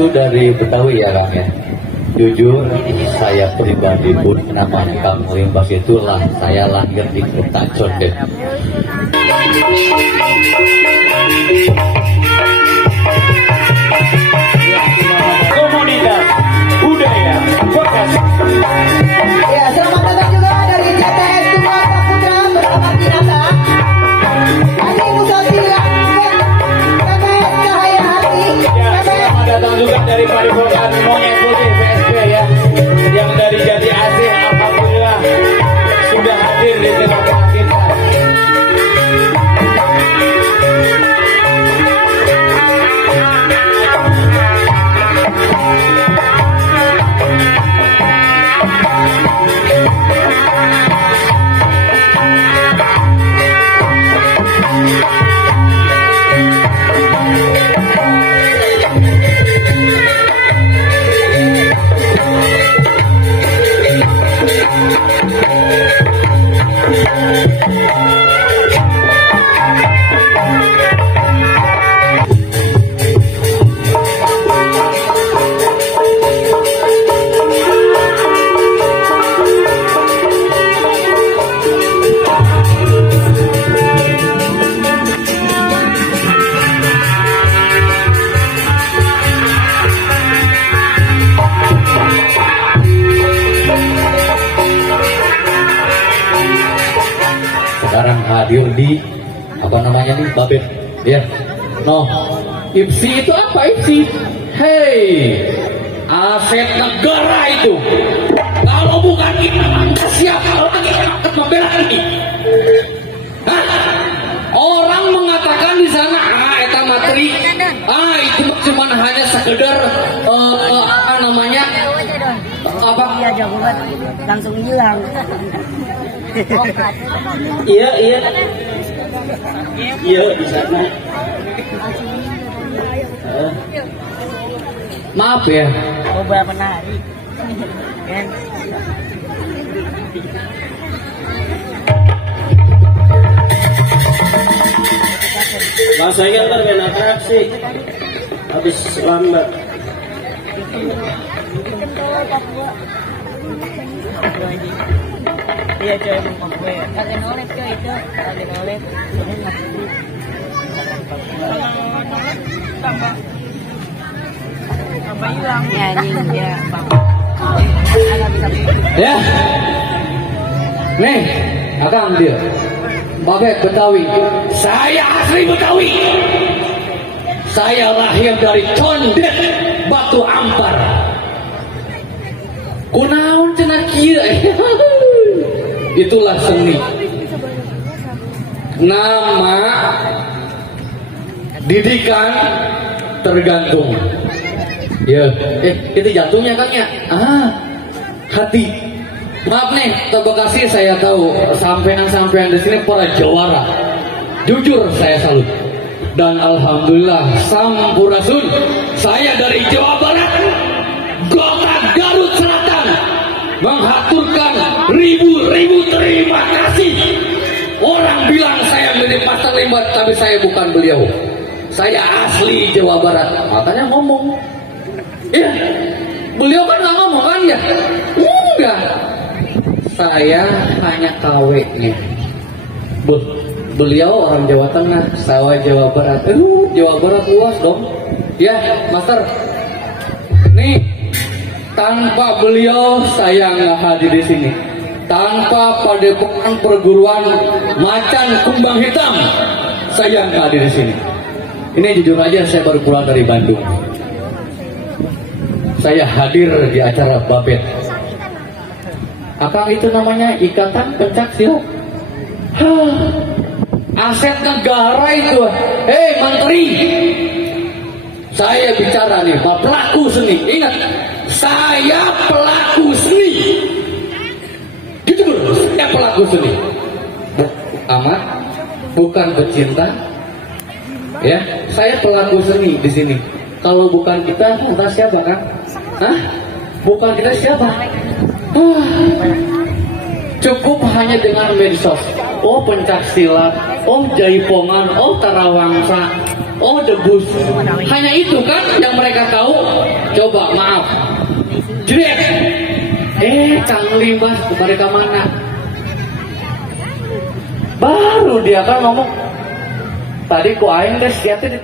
itu dari Betawi ya Kang ya. Jujur saya pribadi pun nama Kang Limbas itulah saya lahir di kota Condet. Komunitas budaya Bekasi. Ya, selamat datang juga dari CTS Sumatera Putra bersama Tinaka. Ani Musafira, KKS Cahaya Hati. Ya, selamat datang juga dari Padepokan Monyet Putih PSP ya. Yang dari Jati Asih, alhamdulillah sudah hadir di tengah-tengah kita. Sekarang hadir di apa namanya nih Babet ya. No, IPSI itu apa IPSI? Hey, aset negara itu. Kalau bukan kita, siapa lagi yang akan membela ini? Hah? Orang mengatakan di sana, eta materi, itu cuma hanya sekedar apa namanya? Apa? Iya, jago banget. Langsung hilang. Iya di sana. Maaf ya. Beberapa hari. Kan? Mas saya ntar kena atraksi. Habis lambat. Iya coy, gue kagak nolep coy itu, kagak nolep. Ini ngasih tambah hilang. Ya ini ya, Ya. Nih, Akang dia. Babet Betawi. Saya asli Betawi. Saya lahir dari Condet, Batu Ampar. Kunaon cenah kieu. Itulah seni. Nama didikan tergantung. Ya, itu jantungnya kan ya? Hati. Maaf nih, Bekasi saya tahu sampean-sampean di sini para jawara. Jujur saya salut. Dan alhamdulillah sampurasun. Saya dari Jawa Barat, Kota Garut Selatan, menghaturkan ribu-ribu terima kasih. Orang bilang saya mirip Pastor Limbat, tapi saya bukan beliau. Saya asli Jawa Barat, makanya ngomong. Iya, beliau kan nggak ngomong kan ya? Enggak. Saya hanya KW-nya. Beliau orang Jawa Tengah, saya Jawa Barat. Jawa Barat luas dong. Ya, Master. Nih, tanpa beliau saya nggak hadir di sini. Tanpa Padepokan Perguruan Macan Kumbang Hitam, saya nggak hadir di sini. Ini jujur aja, saya baru pulang dari Bandung. Saya hadir di acara Babet. Akang itu namanya Ikatan Pencak Silat. Aset negara itu. Hei Menteri, saya bicara nih, Pak pelaku seni. Ingat, saya pelaku seni. Gitu bro, saya pelaku seni. Amat, bukan pecinta. Ya, saya pelaku seni di sini. Kalau bukan kita, entah siapa kan? Hah? Bukan kita siapa? Cukup hanya dengan medsos. Oh pencak silat, oh jaipongan, oh tarawangsa. Oh debus. Hanya itu kan yang mereka tahu. Coba maaf. Jret. Kang Limas mereka mana? Baru dia kan ngomong. Tadi ku aing geus kieu teh di